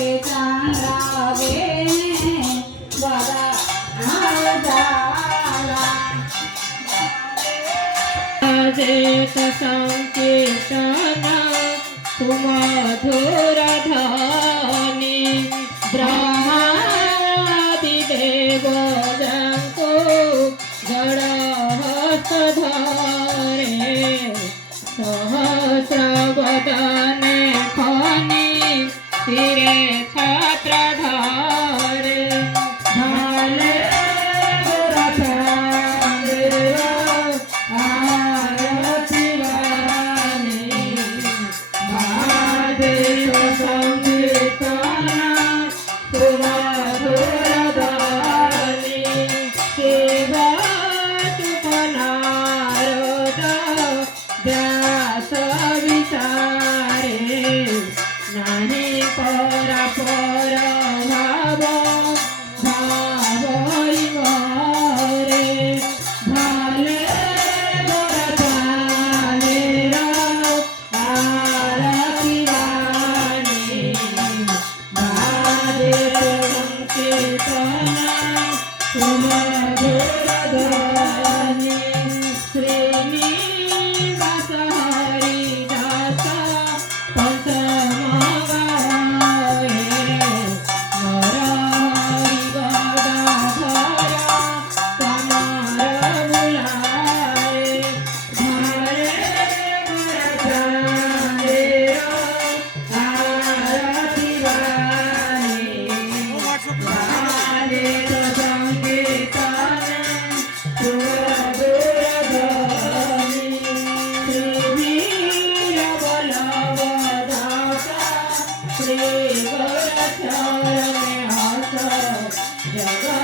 के चंद्रावे बड़ा जेत संकीर्तन सुमधुर ध्वनि ब्रह्मादिदेव जंको गणहस्त धरे सहस्रवदने फणि शिरे छत्र धरे भाले व्यास विचारे नहीं परा पर भाव भावई मरे भाले भाले आरती वाणी भाले संकीर्तना सुमधुर ध्वनि श्रीनिवास हरिदास पंचमगाए नरहरि गदाधर समर बुलाए भारे प्राणे आरती वाणी भाले संकीर्तन श्री गौर चरण में हाथ जगह